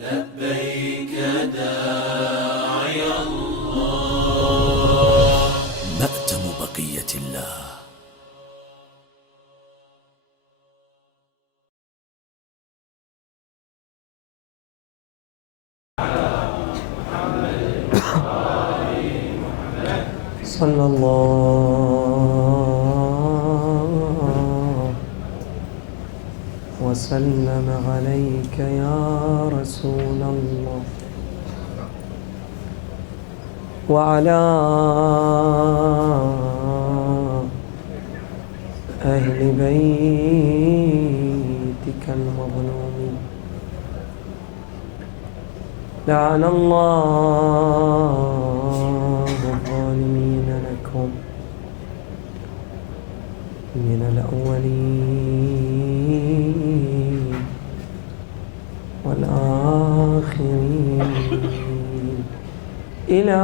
لبيك داعي الله. مأتم بقية الله. صلى الله وسلم عليك يا رسول الله وعلى أهل بيتك المظلومين. لعن الله الظالمين لكم من الأولين والآخرين إلى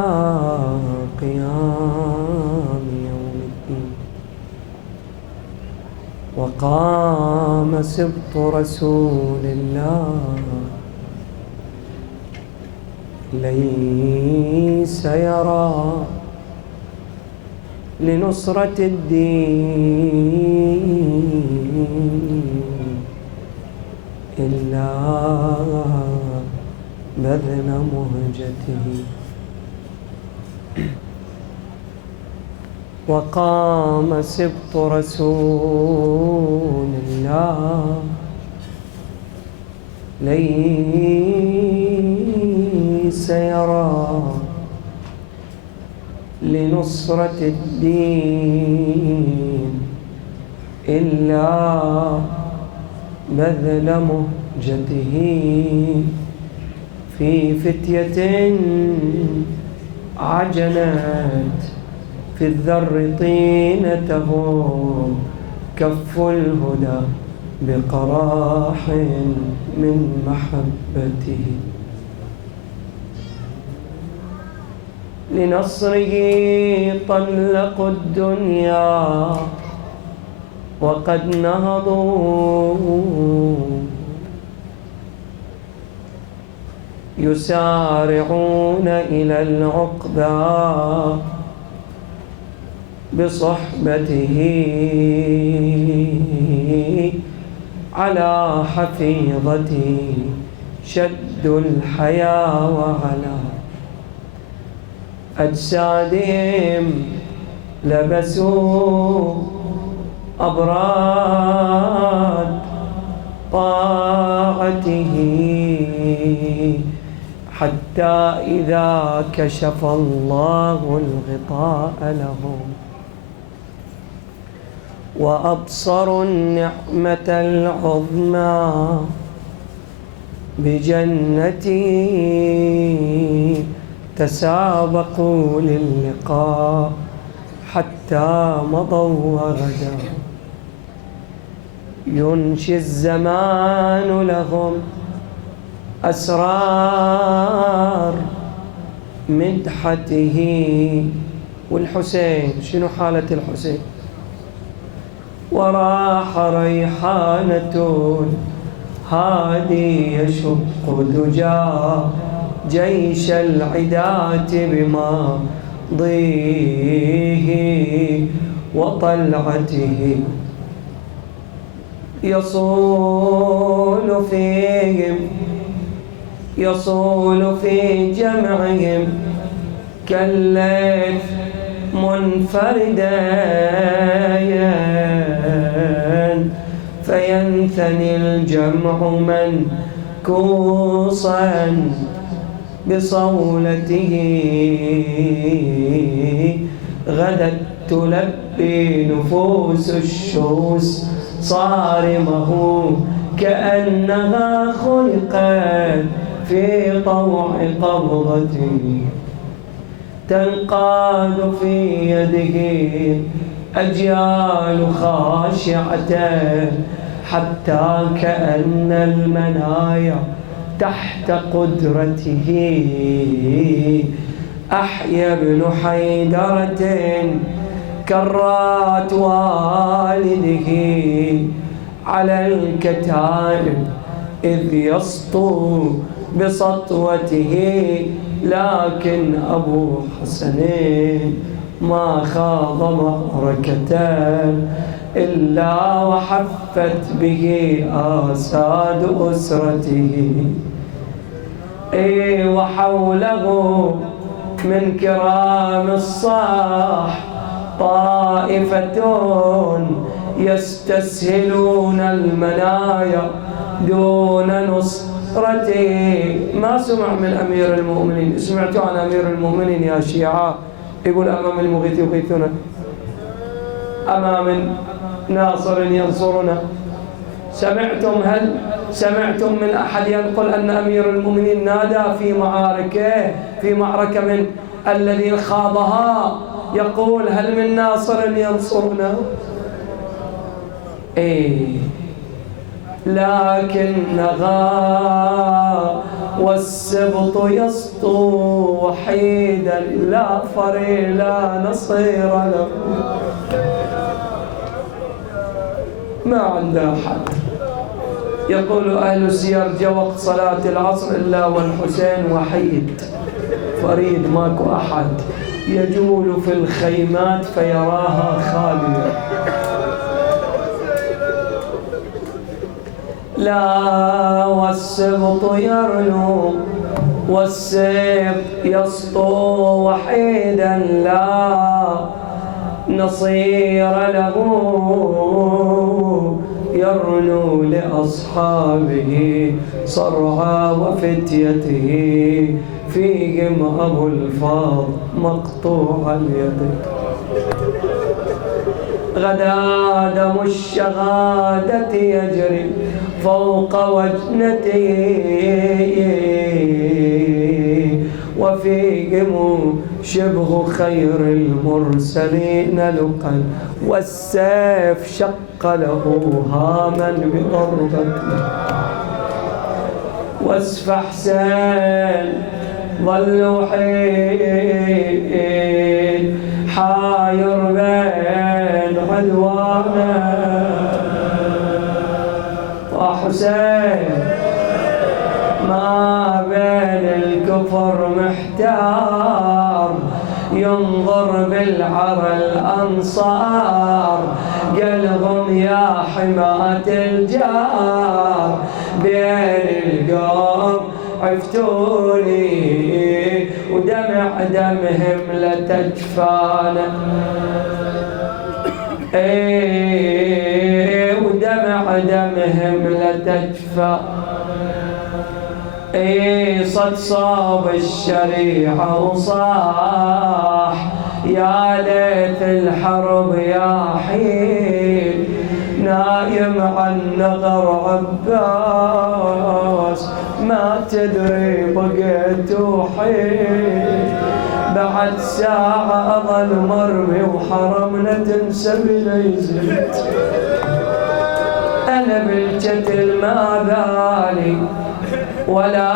قيام يوم الدين. وقام سبط رسول الله ليس يرى لنصرة الدين إلا بذل مهجته. وقام سبط رسول الله ليس يرى لنصرة الدين إلا بذل مهجته في فتية عجنت في الذر طينته كف الهدى بقراح من محبته. لنصره طلقوا الدنيا وقد نهضوا يسارعون إلى العقبى بصحبته على حفيظته شدوا الحياة وعلى أجسادهم لبسوا أبراد طاعته حتى إذا كشف الله الغطاء لهم وأبصروا النعمة العظمى بجنته تسابقوا للقاء حتى مضوا وغدا. ينشي الزمان لهم أسرار مدحته. والحسين شنو حالة الحسين؟ وراح ريحانة هادي يشق دجى جيش العداة بماضيه وطلعته. يصول في جمعهم كالليث منفردا فينثني الجمع منكوصا بصولته. غدت تلبي نفوس الشوس صارمه كأنها خلقت في طوع قبضته. تنقاد في يده أجيال خاشعة حتى كأن المنايا تحت قدرته. أحيا ابن حيدرة كرات والده على الكتائب إذ يسطو بسطوته، لكن أبو حسن ما خاض معركة إلا وحفت به آساد أسرته. وحوله من كرام الصاح طائفة يستسهلون المنايا دون نصرته. ما سمع من أمير المؤمنين. سمعتوا عن أمير المؤمنين يا شيعة؟ يقول أمام المغيث يغيثنا، أمام ناصر ينصرنا. هل سمعتم من أحد ينقل أن أمير المؤمنين نادى في معركة من الذين خاضها يقول هل من ناصر ينصرنا؟ لكنها والسبط يسطو وحيدا لا فري لا نصير له. ما عنده أحد. يقول أهل السير جاء وقت صلاة العصر إلا والحسين وحيد فريد، ماكو أحد. يجول في الخيمات فيراها خالية. لا والسبط يرنو والسيف يسطو وحيدا لا نصير له. يرنو لأصحابه صرعى وفتيته فيهم أبو الفاض مقطوع اليد. غدا دم الشهادة يجري فوق وجنته وفيهم شبه خير المرسلين لقا والسيف شق له هاما بضربته. واسف حسين ظل وحيد حاير بين عدوانا. وحسين ما بين الكفر محتار ينظر بالعرى الأنصار قلهم يا حماة الجار بين القوم عفتوني ودمع دمهم لتجفانا. ودمع دمهم لتجفى. صد صاب الشريعة وصاح يا ليت الحرب يا حين نايم عن نغر عباس ما تدري بقيت وحين بعد ساعة أظل مرمي وحرمنا تنسب ليزيد. أنا بالجتل ما بالي ولا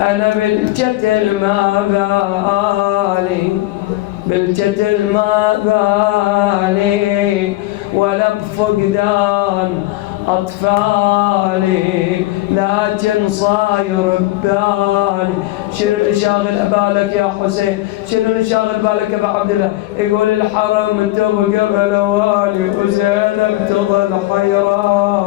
أنا بالجتل ما بالي بالجتل ما بالي ولا بفقدان أطفالي لكن صاير ببالي. شنو اللي شاغل بالك يا حسين؟ شنو اللي شاغل بالك يا ابو عبد الله؟ يقول الحرم تبقى بلوالي وزينب تظل حيرانه.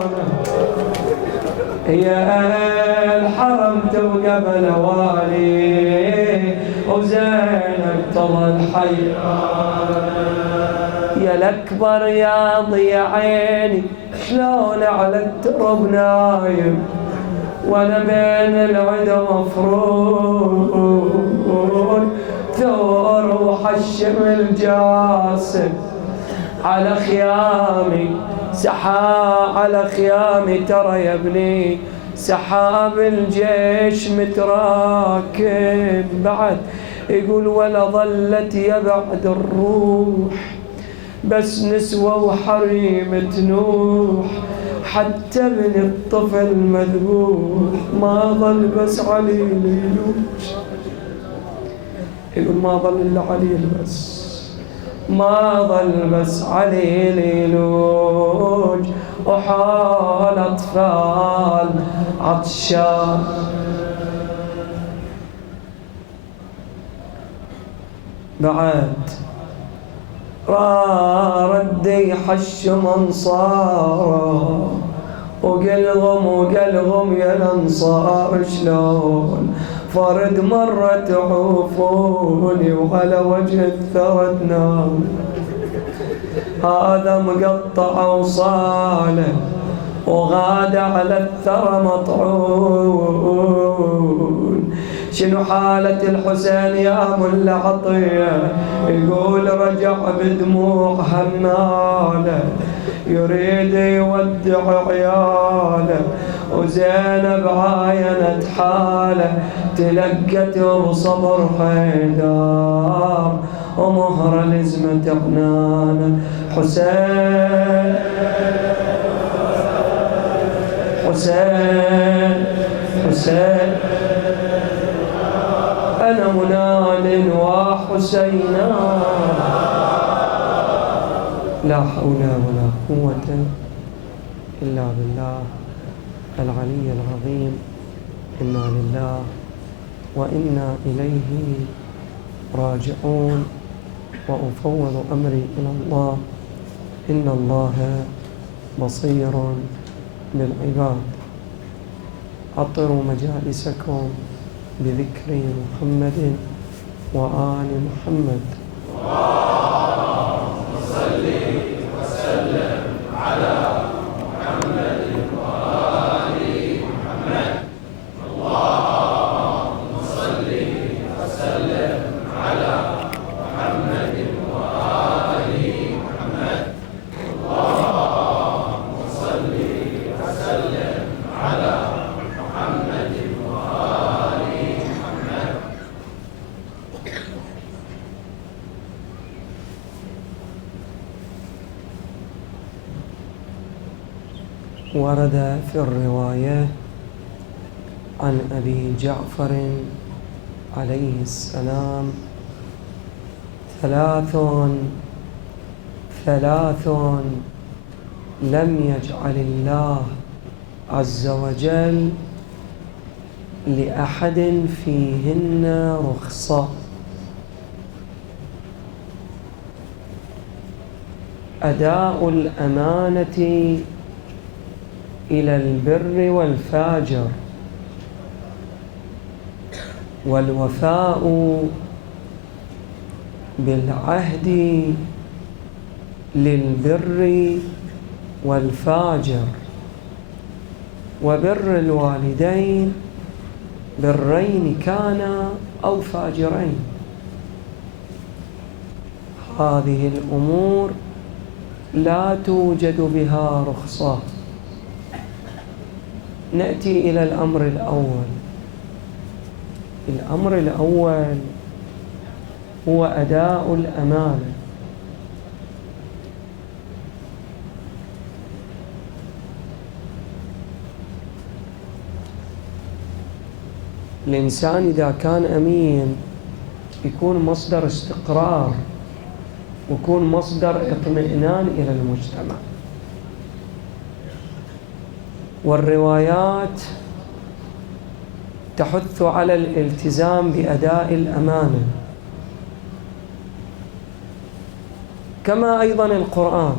يا الحرم تبقى بلوالي وزينب تظل حيرانه. يا الأكبر يا ضياء عيني شلون على الترب نايم وانا بين العدا مفروض ثور وحشم الجاسم على خيامي على خيامي ترى يا ابني سحاب الجيش متراكب بعد. يقول ولا ظلت يبعد الروح بس نسوة وحريم تنوح حتى ابن الطفل مذبوح ما ظل بس علي ليلوش. يقول ما ظل إلا علي بس ما ظل بس علي ليلوج وحال أطفال عطشان. بعد ردي حش منصار وقلغم يا الانصار شلون فرد مرة تعوفوني وعلى وجه الثرى تنام. هذا مقطع وصاله وغاد على الثرى مطعون. شنو حالة الحسين يا ملا عطية؟ يقول رجع بدموع هناله يريد يودع عياله وزينب عاينت حاله تلقت بصبر حيدار ومهر لزمة عنانه. حسين حسين حسين أنا منال وحسينا. لا حول ولا قوة إلا بالله العلي العظيم. إنا لله وإنا إليه راجعون. وأفوض أمري إلى الله إن الله بصير بالعباد. عطروا مجالسكم بذكر محمد وآل محمد. اللهم صل وسلم على محمد وآل محمد. اللهم صل وسلم على محمد وآل محمد. اللهم صل وسلم على محمد وآل محمد. ورد في الرواية عن أبي جعفر عليه السلام ثلاث لم يجعل الله عز وجل لأحد فيهن رخصة: أداء الأمانة إلى البر والفاجر، والوفاء بالعهد للبر والفاجر، وبر الوالدين برين كانا أو فاجرين. هذه الأمور لا توجد بها رخصة. نأتي إلى الأمر الأول. الأمر الأول هو أداء الأمانة. الإنسان إذا كان أمين يكون مصدر استقرار ويكون مصدر اطمئنان إلى المجتمع. والروايات تحث على الالتزام بأداء الأمانة، كما أيضا القرآن.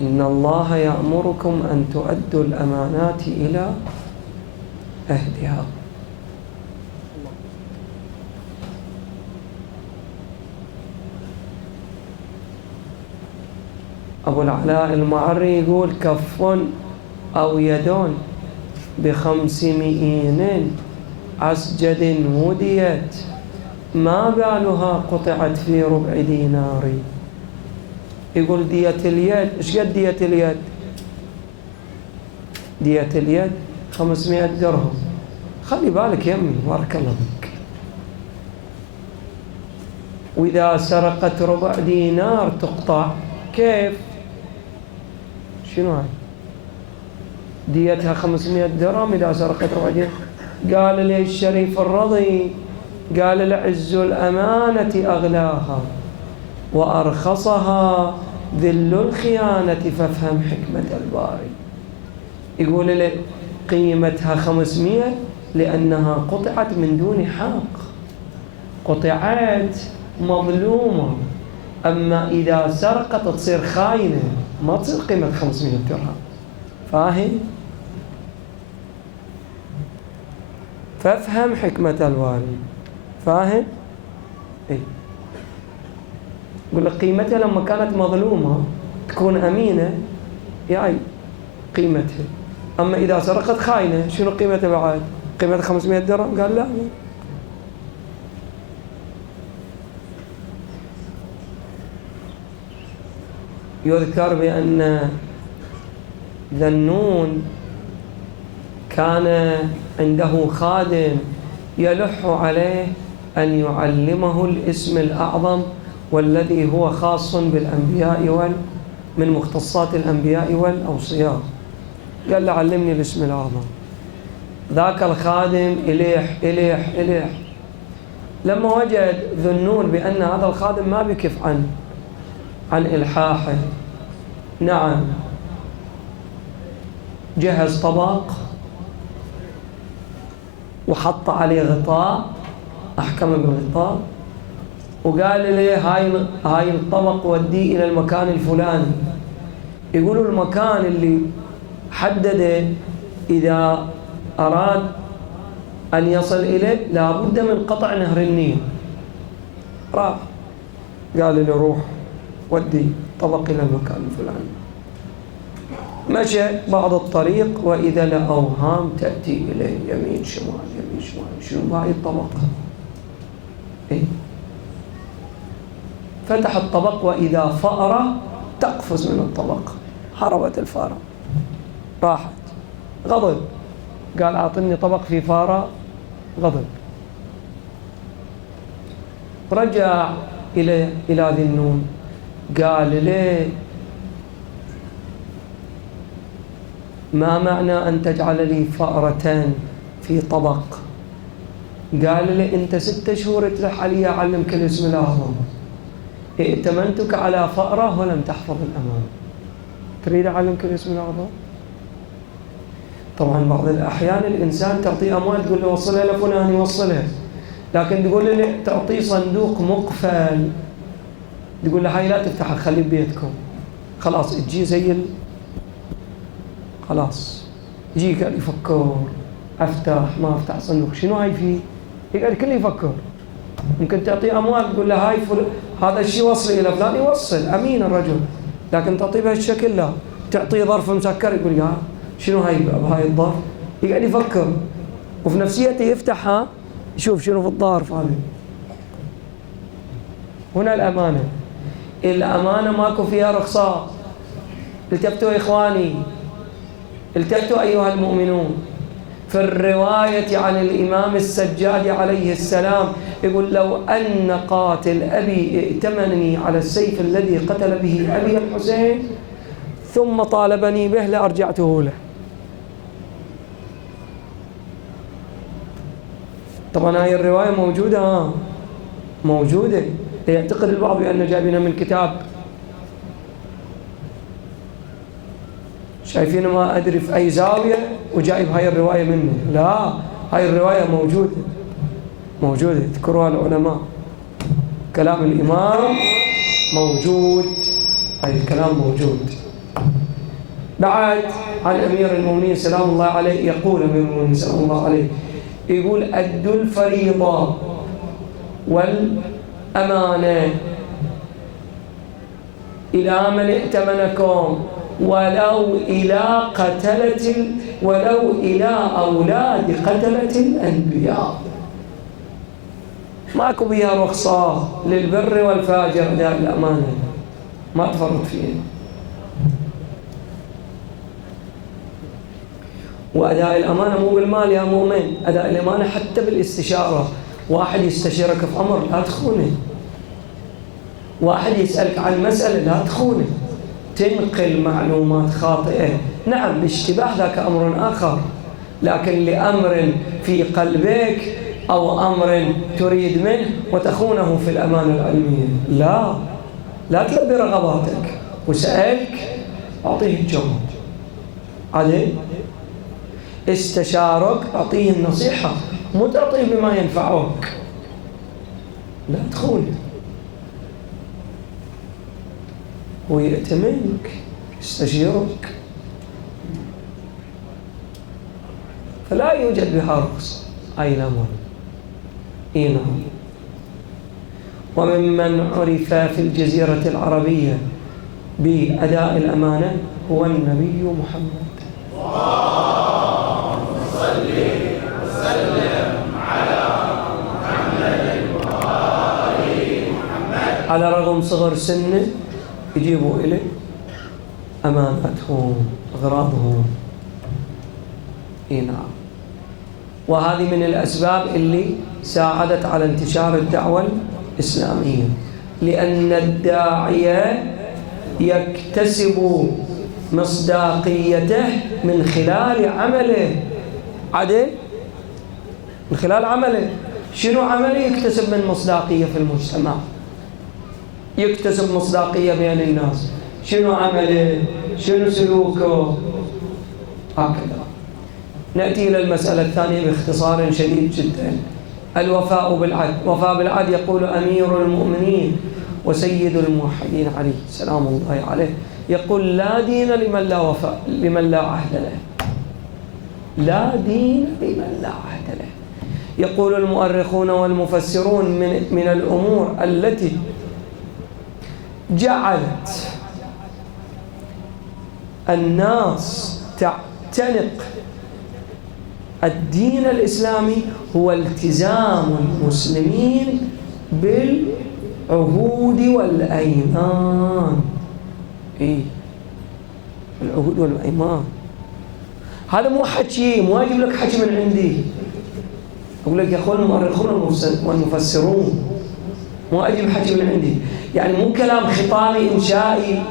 إن الله يأمركم أن تؤدوا الأمانات إلى أهلها. أبو العلاء المعري يقول: كف أو يد ب500 عسجد وديت، ما بالها قطعت في ربع دينار. يقول دية اليد، ايش قد دية اليد؟ دية اليد 500 درهم. خلي بالك يمي، بارك الله بك. وإذا سرقت ربع دينار تقطع. كيف؟ شنو هاي؟ ديتها 500 درهم إذا سرقت ربع دينار. قال لي الشريف الرضي، قال العز الأمانة أغلاها وأرخصها ذل الخيانة فافهم حكمة الباري. يقول لي قيمتها 500 لأنها قطعت من دون حق، قطعت مظلومة. أما إذا سرقت تصير خاينة، ما تصير قيمة 500 درهم. فاهم؟ فافهم حكمة الوالي. فاهم؟ إيه؟ يقول لك قيمتها لما كانت مظلومة تكون أمينة، يعني قيمتها. أما إذا سرقت خاينة شنو قيمتها بعد؟ قيمتها 500 درهم؟ قال لا. يذكر بأن ذنون كان عنده خادم يلح عليه أن يعلمه الاسم الأعظم والذي هو خاص بالأنبياء من مختصات الأنبياء والأوصياء. قال له علمني الاسم الأعظم. ذاك الخادم إليح لما وجد ذنون بأن هذا الخادم ما بكف عن إلحاحه، نعم، جهز طبق وحط عليه غطاء، أحكم بالغطاء، وقال لي هاي الطبق وديه إلى المكان الفلاني. يقولوا المكان اللي حدده إذا أراد أن يصل إليه لابد من قطع نهر النيل. راح قال لي روح ودي طبق إلى المكان الفلاني. مشى بعض الطريق وإذا لأوهام تأتي إليه يمين شمال يمين شمال. شنو هاي الطبق؟ إيه؟ فتح الطبق وإذا فأرة تقفز من الطبق. هربت الفارة، راحت. غضب، قال أعطني طبق في فارة. غضب، رجع إلى ذي النون، قال لي ما معنى أن تجعل لي فأرتين في طبق؟ قال لي أنت 6 شهور تلح علي أعلمك الاسم الأعظم، ائتمنتك على فأرة ولم تحفظ الأمانة، تريد أعلمك الاسم الأعظم؟ طبعا بعض الأحيان الإنسان تعطيه أموال تقول له وصلها لفلان يوصلها، لكن تقول له تعطيه صندوق مقفل تقول له هاي لا تفتحها خليه ببيتكم، خلاص تجي زي خلاص يجي قاعد يفكر افتح ما افتح صندوق شنو هاي فيه، يقعد كله يفكر. ممكن تعطيه اموال تقول له هاي هذا الشيء وصل الى فلان يوصل، امين الرجل، لكن تعطيه بهالشكل لا. تعطيه ظرف مسكر يقول يا شنو هاي بهاي الظرف، يقعد يفكر وفي نفسيته يفتحها يشوف شنو في الظرف هذا. هنا الامانه ماكو فيها رخصه. التفتوا يا اخواني، التفتوا أيها المؤمنون. في الرواية عن الإمام السجاد عليه السلام يقول لو أن قاتل أبي ائتمنني على السيف الذي قتل به أبي الحسين ثم طالبني به لأرجعته له. طبعا هاي الرواية موجودة يعتقد البعض بأن جايبينها من كتاب، شايفين ما أدري في أي زاوية وجايب هاي الرواية منه. لا، هاي الرواية موجودة يذكروها العلماء. كلام الإمام موجود، هاي الكلام موجود. بعد عن أمير المؤمنين سلام الله عليه يقول أمير المؤمنين سلام الله عليه يقول أدوا الفريضة والأمانة إلى من ائتمنكم ولو إلى أولاد قتلة الأنبياء. ماكو بها رخصة للبر والفاجر أداء الأمانة، ما تفرط فيه. وأداء الأمانة مو بالمال يا مؤمن، أداء الأمانة حتى بالاستشارة. واحد يستشيرك في أمر لا تخونه، واحد يسألك عن مسألة لا تخونه، تنقل معلومات خاطئة. نعم الاشتباه ذاك أمر آخر، لكن لأمر في قلبك أو أمر تريد منه وتخونه في الأمانة العلمية، لا تلبي رغباتك، وسألك أعطيه الجواب. عدل استشارك أعطيه النصيحة، مو تعطيه بما ينفعك. لا تخونه، هو يأتمنك، يستشيرك، فلا يوجد بها رخص. أي نعم. نعم. وممن عرف في الجزيرة العربية بأداء الأمانة هو النبي محمد. اللهم صل وسلم على محمد وآل محمد. على رغم صغر سنه يجيبوا إليه أمانتهم، أغراضهم. نعم. وهذه من الأسباب اللي ساعدت على انتشار الدعوة الإسلامية، لأن الداعية يكتسب مصداقيته من خلال عمله. عدل؟ من خلال عمله. شنو عمله؟ يكتسب من مصداقية في المجتمع، يكتسب مصداقية بين الناس. شنو عمله؟ شنو سلوكه؟ هكذا. نأتي إلى المسألة الثانية باختصار شديد جدا، الوفاء بالعهد. وفاء بالعهد يقول أمير المؤمنين وسيد الموحدين عليه سلام الله عليه، يقول لا دين لمن لا عهد له. لا دين لمن لا عهد له. يقول المؤرخون والمفسرون من الأمور التي جعلت الناس تعتنق الدين الإسلامي هو التزام المسلمين بالعهود والأيمان. العهود والأيمان هذا مو حكي، مو أجيب لك حكي من عندي. أقول لك يا أخوان المؤرخون والمفسرون، مو أجيب حكي من عندي، يعني مو كلام خطابي إنشائي.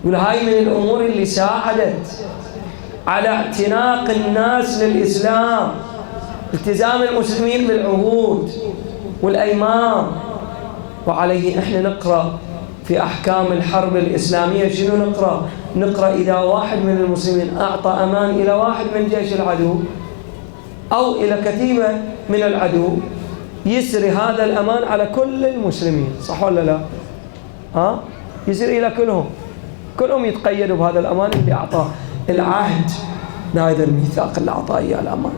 يقول هاي من الأمور اللي ساعدت على اعتناق الناس للإسلام، التزام المسلمين بالعهود والأيمان. وعليه إحنا نقرأ في أحكام الحرب الإسلامية. شنو نقرأ؟ نقرأ إذا واحد من المسلمين أعطى أمان إلى واحد من جيش العدو أو إلى كتيبة من العدو، يسري هذا الأمان على كل المسلمين. صح ولا لا؟ يسري إلى كلهم يتقيدوا بهذا الأمان اللي أعطاه العهد، هذا الميثاق اللي أعطاه إياه الأمان.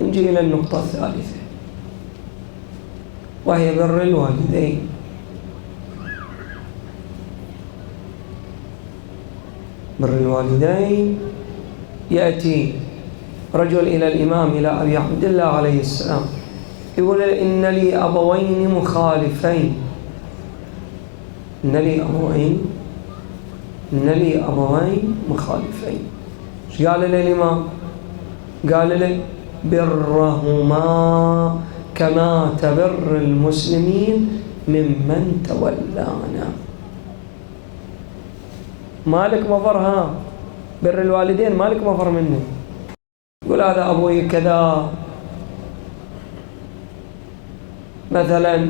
نجي إلى النقطة الثالثة وهي بر الوالدين. بر الوالدين، يأتي رجل إلى الإمام إلى أبي عبد الله عليه السلام، يقول إن لي أبوين مخالفين. إن لي أبوين مخالفين. ايش قال له الإمام؟ قال له برهما كما تبر المسلمين ممن تولانا. مالك مفر، بر الوالدين مالك مفر منه. يقول هذا أبوي كذا مثلا،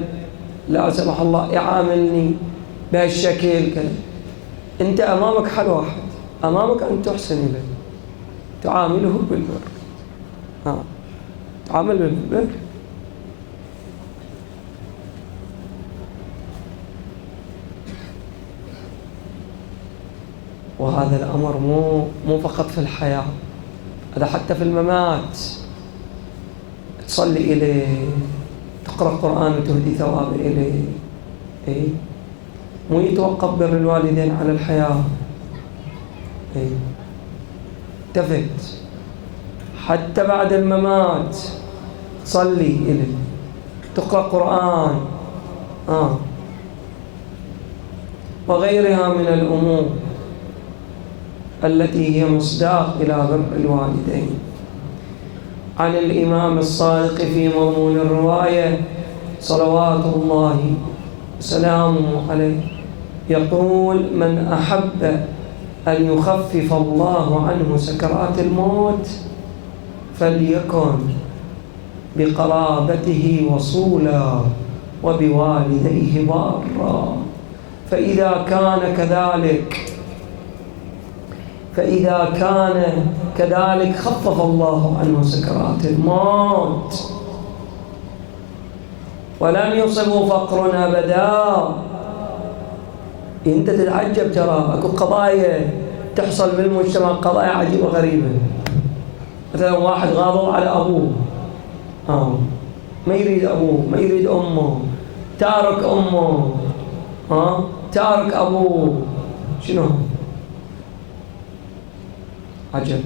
لا سمح الله يعاملني بهالشكل كذا. أنت أمامك حل واحد، أمامك أن تحسن إليه، تعامله بالبر. تعامل بالبر. وهذا الأمر مو فقط في الحياة، هذا حتى في الممات. تصلي إليه، تقرأ قرآن وتهدي ثواب إليه. مو يتوقف بر الوالدين على الحياة. التفت حتى بعد الممات، تصلي إليه، تقرأ قرآن وغيرها من الأمور التي هي مصداق إلى بر الوالدين. عن الإمام الصادق في مضمون الرواية صلوات الله وسلامه عليه يقول: من أحب أن يخفف الله عنه سكرات الموت فليكن بقرابته وصولا وبوالديه بارا. فإذا كان كذلك خفف الله عنه سكرات الموت ولم يصبه فقر أبدا. أنت تتعجب، ترى أكو قضايا تحصل بالمجتمع، قضايا عجيبة غريبة. مثلا واحد غاضب على أبوه، ما يريد أبوه، ما يريد أمه، تارك أمه، تارك أبوه. شنو؟ عجب.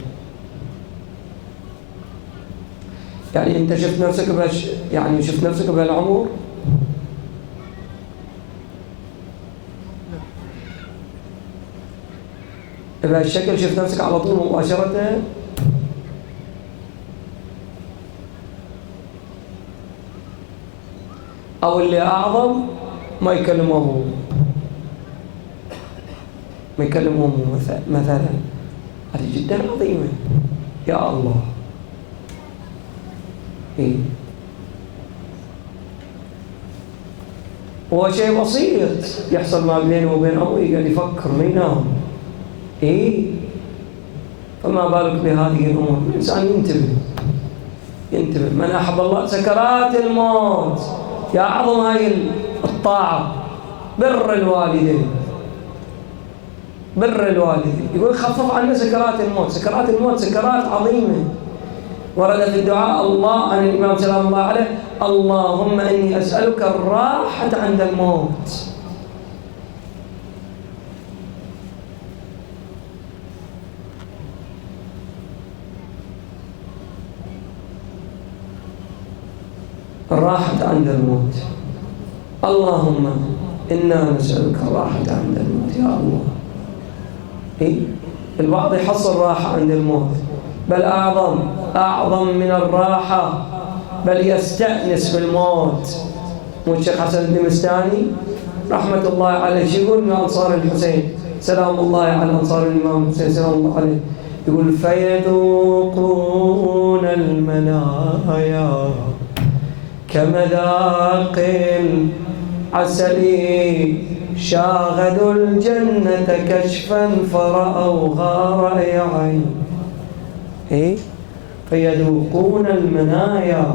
يعني أنت شفت نفسك بهالعمر؟ بهالشكل شفت نفسك على طول مباشرة؟ أو اللي أعظم ما يكلم أبوه، ما يكلم أمه مثلا. هذه جدا عظيمة. يا الله. هو شيء بسيط يحصل ما بينه وبين أبوه، قاعد يفكر ما ينام. فما بالك بهذه الأمور؟ الإنسان ينتبه. من أحب الله سكرات الموت، يا أعظم هاي الطاعة بر الوالدين. يقول خفف عنا سكرات الموت. سكرات الموت سكرات عظيمة. ورد في الدعاء الله عن الإمام سلام الله عليه: اللهم إني أسألك الراحة عند الموت. الراحة عند الموت. اللهم إنا نسألك الراحة عند الموت. يا الله. البعض يحصل راحة عند الموت، بل أعظم من الراحة، بل يستأنس بالموت. والشيخ حسن الدمستاني رحمة الله عليه يقول من أنصار الحسين سلام الله على أنصار الإمام الحسين سلام الله عليه، يقول: فيذوقون المنايا كمذاق العسل، شاهدوا الجنة كشفا فرأوا غار عين. فيذوقون المنايا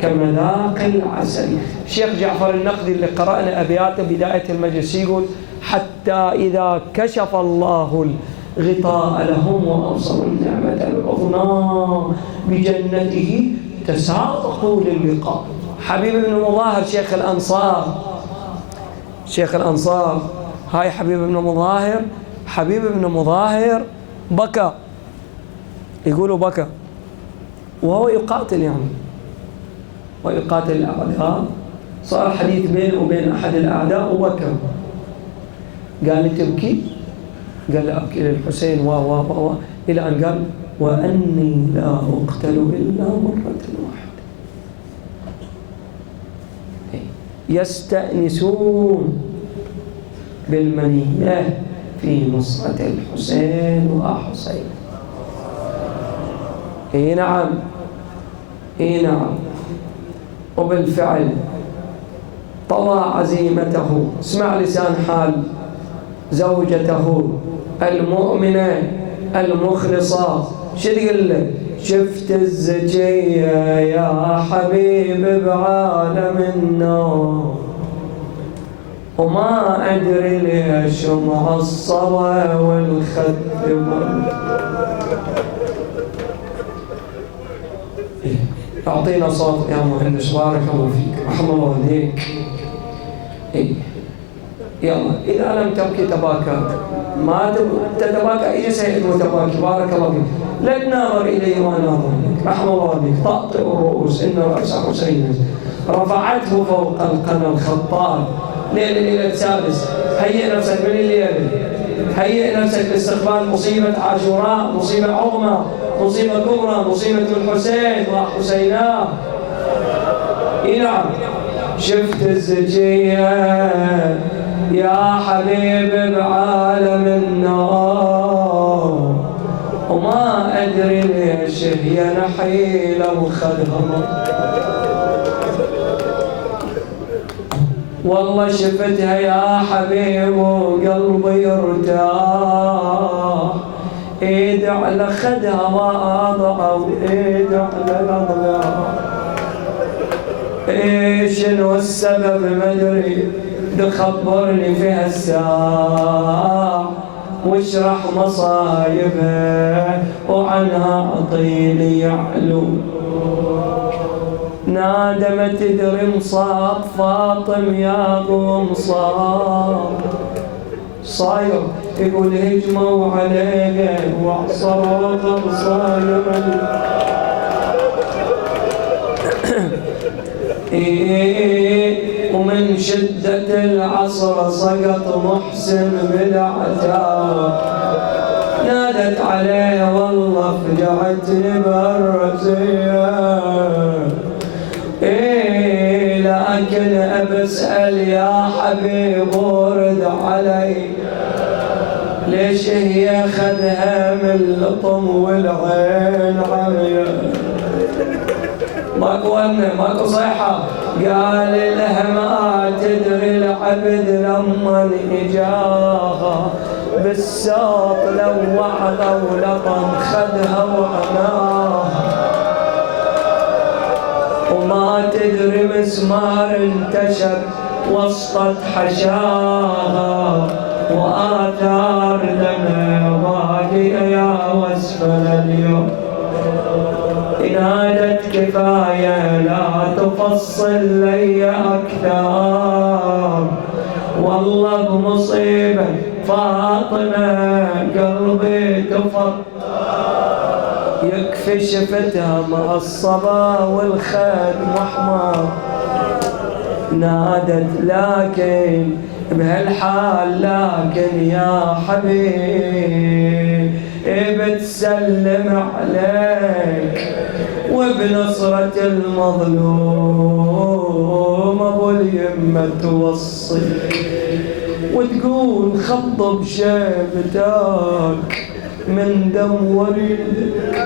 كمذاق العسل. الشيخ جعفر النقدي اللي قرأنا أبياته بداية المجلس يقول: حتى إذا كشف الله الغطاء لهم وأبصروا النعمة العظمى بجنته تساقوا للقاء. حبيب بن مظاهر شيخ الأنصار هاي حبيب بن مظاهر بكى، يقولوا بكى وهو يقاتل، ويقاتل الأعداء. صار حديث بينه وبين أحد الأعداء وبكى. قال لي: تبكي؟ قال: لا أبكي للحسين إلى أن قال: وأني لا أقتل إلا مرة واحدة. يستأنسون بالمنية في نصرة الحسين وحسين. نعم. وبالفعل طوى عزيمته. اسمع لسان حال زوجته المؤمنة المخلصة شو تقول له؟ شفت الزكية يا حبيب بعالم النور، وما أدري ليش معصبة والخد أعطينا صوت يا مهندس، بارك الله فيك، رحم الله والديك. يلا إذا لم تبكي تباكى، ما تتباكى أي شيء متباكي، بارك الله فيك. لا تناظر إليه ما ناظر لك، رحم الله والديك. طأطئ الرؤوس إن رأس حسين رفعته فوق القنا الخطاب. ليلة السادس هيئ نفسك من الليل، هيئ نفسك لاستقبال مصيبة عاشوراء، مصيبة عظمى، مصيبة كبرى، مصيبة الحسين وحسيناه. نعم. شفت الزكية يا حبيب بعالم النار، وما أدري ليش هي نحيلة وخدها. والله شفتها يا حبيب وقلبي ارتاح، ايد على خدها واضعه وايد على الأضلاع. شنو السبب مدري، تخبرني في هالساعة واشرح مصايبها وعنها اعطيني يعلو. نادى ما تدري مصاب فاطم يا ابو مصاب، صاير يقول هجموا عليه وعصروا صاير. ومن شدة العصر سقط محسن بالعتاب، نادت عليه والله فجعتني بالرزية. لكن أبسأل يا حبيب ورد علي، ليش هي خذها من اللطم والعين عمية؟ ماكو صيحة. قال لها ما تدري العبد لما اجاها بالساط لوعها ولطم خذها وعناها، وما تدري مسمار انتشر وسطت حشاها، وآثار دمه باقية يا واسفل اليوم. نادت كفاية لا تفصل لي أكثر، والله بمصيبة فاطمة قلبي تفر. يكفي شفتها معصبة والخد محمر، نادت لكن بهالحال لكن يا حبيب بتسلم عليك وبنصرة المظلوم ابو اليمة توصيك، وتقول خضب شيبتك من دم وريدك،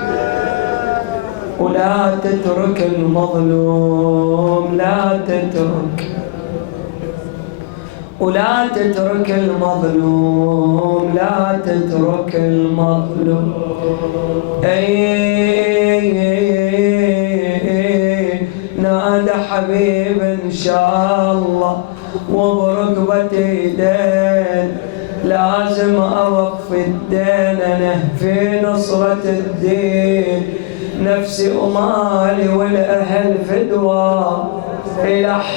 ولا تترك المظلوم لا تترك، ولا تترك المظلوم لا تترك المظلوم. نادى حبيب ان شاء الله وبركبتي دين، لازم اوفي الدين انا في نصرة الدين، نفسي ومالي والاهل فدوى إلح،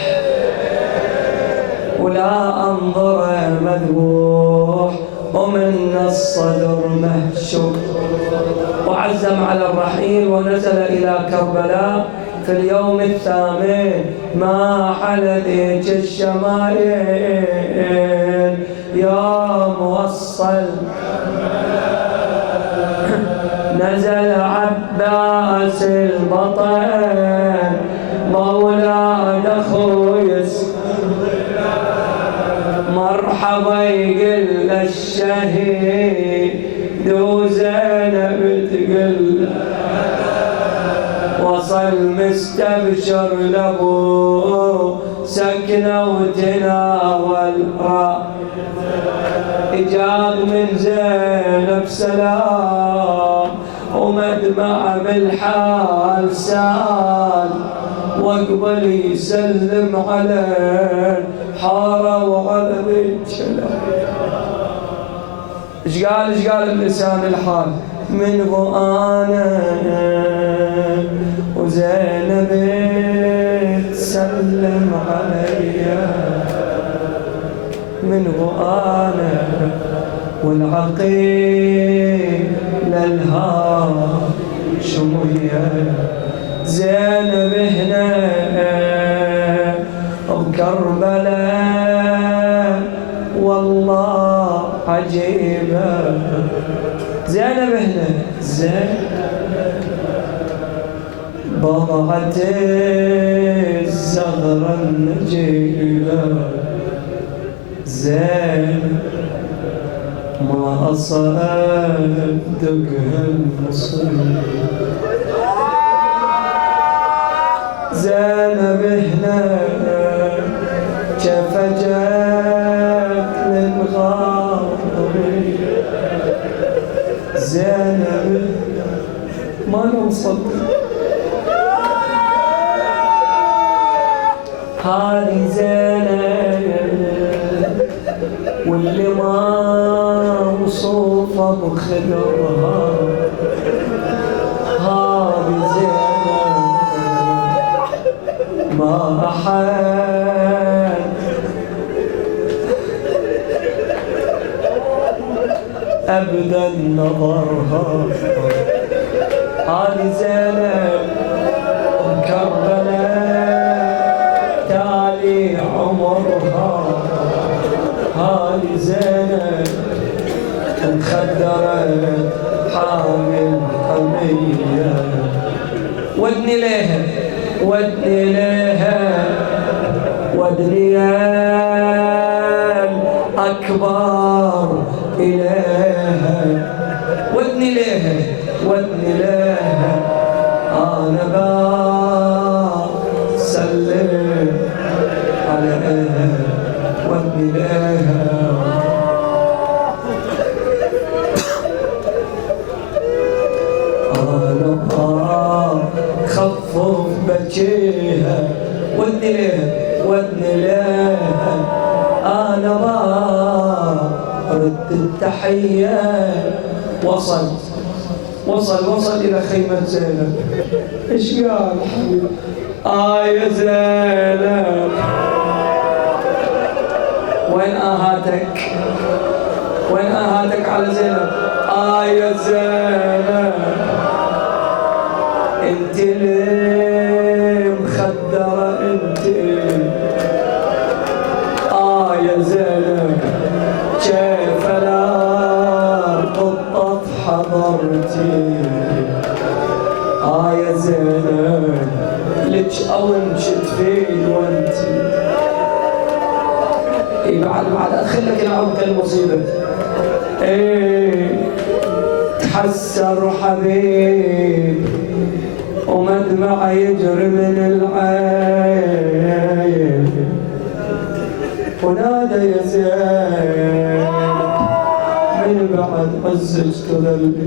ولا انظر مذبوح ومن الصدر مهشوم. وعزم على الرحيل ونزل الى كربلاء في اليوم الثامن ما حل ذيك الشمائل يا موصل. نزل عباس البطل مولى اخوي مرحبا يقل الشهيد وزينب تقل، وصل مستبشر لابو سكنه وتناول إجاب من زينب سلام ومدمع بالحال سال، واقبل يسلم عليه حاره وعلى الجلال. ايش قال بلسان الحال؟ من انا وزينب تسلم علي، من انا والعقيل للهاشمية، زينب هنا بكربلاء والله عجيبة. زينب هنا زينب بضعة زغرا نجيلة زين ما أصدقها المصيبة زينب هنا كيف جاك للغاضب زينب ما نصدق هذه زينب واللي ما وصوفه بخدرها هذه زينب ما أحد أبدا نظرها هذه زينب كربلاء تالي عمرها هذه زينب انخدرت حامل حمية ودني ليها ودني ليها ودني الأكبر إليها ودني ليها ودني ليها أنا بسلم عليها ودني ليها خفف بجيها ودني ليها ودني ليها أنا برد التحية وصل إلى خيمة زينب إيش قال حبيبي يا زينب وين آهاتك على زينب يا زينب انت اللي مخدرة انت يا زينب كيف لا قطة حضرتي يا زينب لك أونشت فين وانتي بعد أدخلك العمق المصيبة تحسر حبيب ومدمع يجري من العين ونادى يا زين من بعد عزك تذلي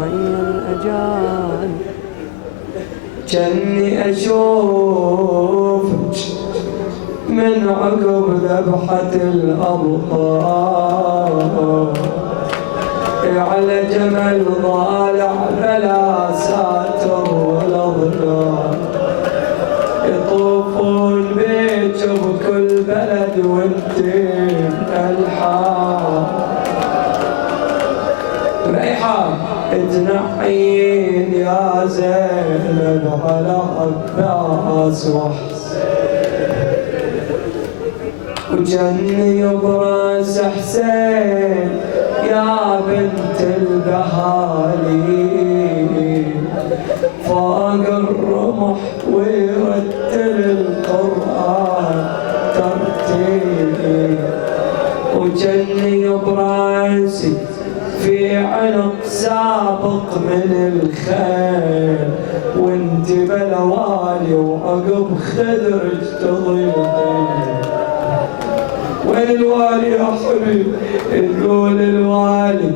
ويا الأجال جني أشوفك من عقب ذبحة الأبطال على جمل ضالع بلا ساتر ولا ظلال يطوفون بيك بكل بلد وانت الحال ريحة تنحين يا زينب على عباس وحسين وجني براس حسين يا بنت البهالي فوق الرمح ويرتل القرآن ترتيل وجني براسي في عنق سابق من الخيل وانت بلوالي وعقب خدرك تضيعي وين الوالي يا حبيب تقول الوالي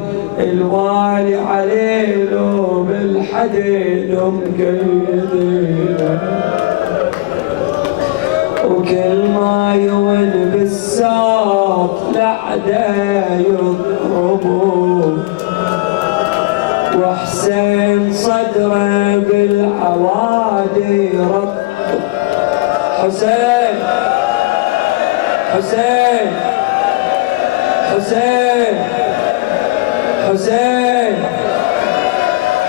عليه لو بالحديد مقيدينه وكل ما يون بالساق لعده يضربون وحسين صدره بالعوادي رب حسين حسين حسين حسين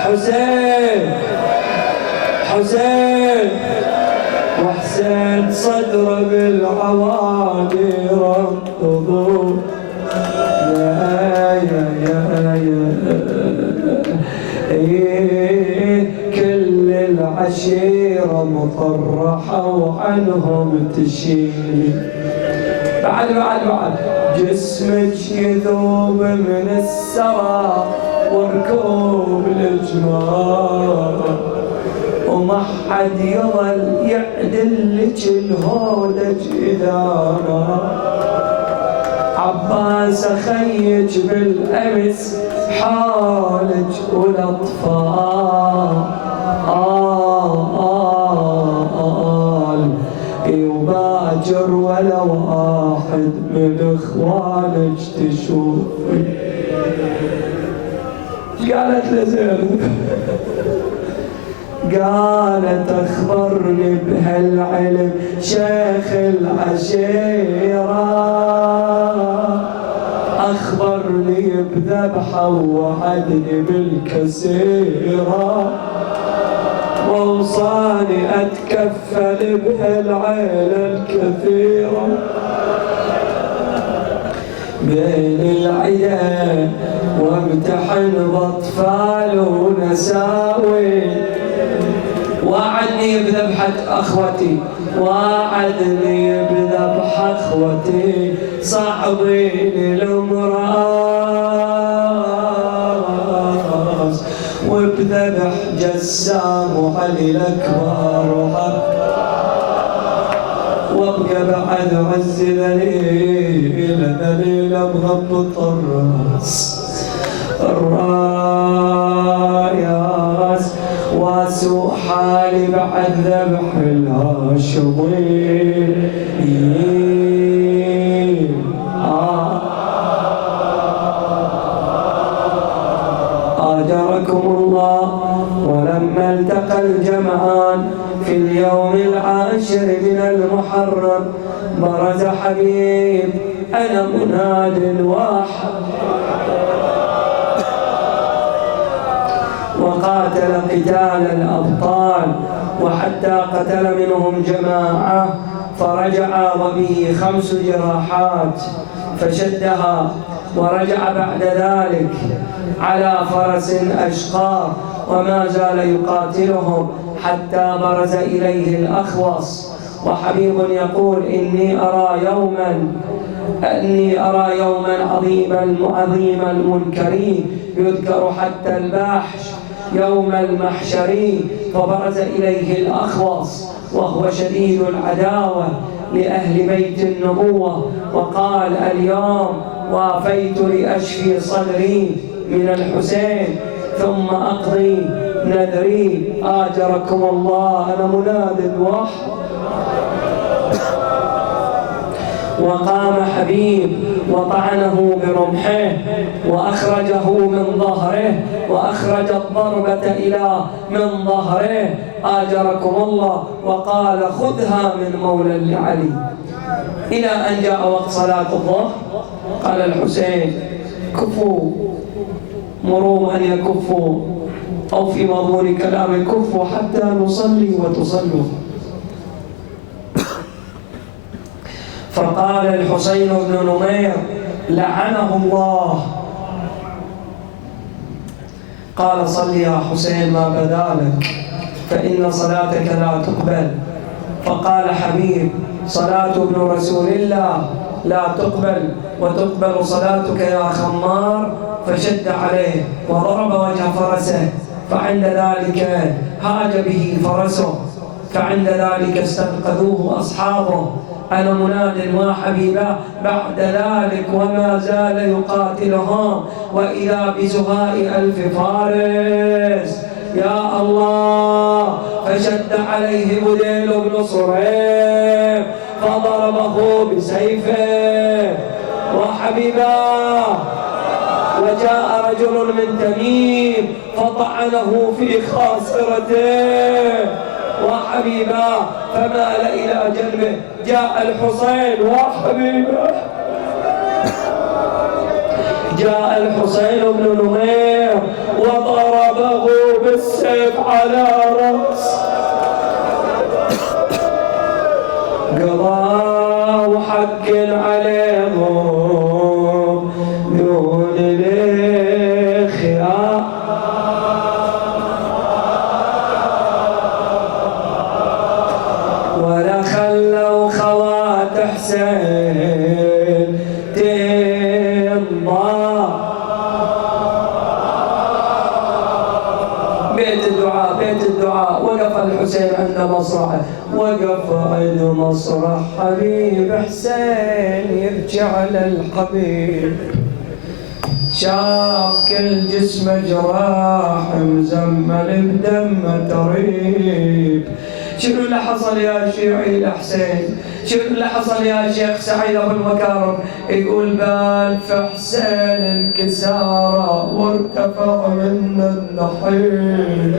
حسين حسين وحسين صدره بالعوادي رطبوا يا العشيرة مطرحة وعنهم تشيل. بعد جسمك يذوب من السرى وركوب الجمال، وما حد يظل يعدل لك الهودج إذا عباس خيج بالأمس حالج والأطفال وباجر ولا واحد من اخوانك تشوفي. قالت لزينب؟ قالت اخبرني بهالعلم شيخ العشيرة، اخبرني بذبحه ووعدني بالكسيرة، ووصاني اتكفل بهالعيلة الكثيرة بين العيال وامتحن باطفال ونساوي. وعدني بذبحة اخوتي، وعدني بذبح اخوتي، صعبين الامراس وبذبح جسام وعلي الاكبر، وابقى بعد عز ذليل بغبط الراس واسوء حالي بعد ذبح الهاشمين. آجركم الله. ولما التقى الجمعان في اليوم العاشر من المحرم برز حبيب أنا مناد واحد، وقاتل قتال الأبطال، وحتى قتل منهم جماعة، فرجع وبه 5 جراحات فشدها، ورجع بعد ذلك على فرس أشقار، وما زال يقاتلهم حتى برز إليه الأخوص. وحبيب يقول إني أرى يوما عظيم المنكرين، يذكر حتى الباحش يوم المحشرين. فبرز إليه الأخوص وهو شديد العداوة لأهل بيت النبوة، وقال اليوم وافيت لأشفي صدري من الحسين ثم أقضي نذري. آجركم الله. أنا مناد واحد. وقام حبيب وطعنه برمحه وأخرجه من ظهره، وأخرج الضربة من ظهره. آجركم الله. وقال خذها من مولى لعلي. إلى أن جاء وقت صلاة الظهر قال الحسين كفوا، مروا أن يكفوا، أو في مضمون كلام كفوا حتى نصلي وتصلوا. فقال الحسين بن نمير لعنه الله، قال صل يا حسين ما بذلك فإن صلاتك لا تقبل. فقال حبيب صلاة ابن رسول الله لا تقبل وتقبل صلاتك يا خمار. فشد عليه وضرب وجه فرسه، فعند ذلك هاج به فرسه، فعند ذلك استنقذوه أصحابه أنا مناد وحبيبا. بعد ذلك وما زال يقاتلهم، وإذا بزهاء 1000 فارس يا الله. فشد عليه بديل بن صريم فضربه بسيفه وحبيبا. وجاء رجل من تميم فطعنه في خاصرته وحبيبا، فمال إلى جنبه. جاء الحسين وحبيبا، جاء الحسين بن نمير وضربه بالسيف على رأس، قضى وحق عليهم دون الخيار. وقف الحسين عند مصرعه، وقف عند مصرع حبيب حسين يرجع للحبيب، شاف كل جسمه جراح مزمل بدم تريب. شنو اللي حصل يا شيعي الحسين؟ شنو اللي حصل يا شيخ سعيد ابو المكارم؟ يقول بال في حسين الكسارة وارتفع من النحيب،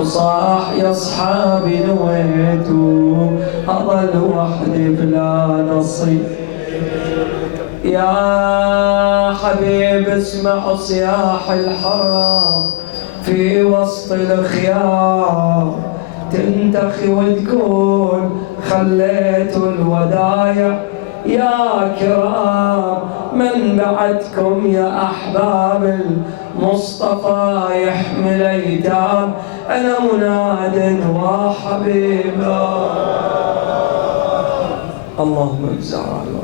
وصاح يا اصحابي نويتوا اظل وحدي بلا نصيب. يا حبيب اسمع صياح الحرام في وسط الخيام، تنتخي وتقول خليتوا الودايع يا كرام، من بعدكم يا أحباب المصطفى يحمل أيتام، أنا مناد وحبيبا. اللهم اجزع عنه.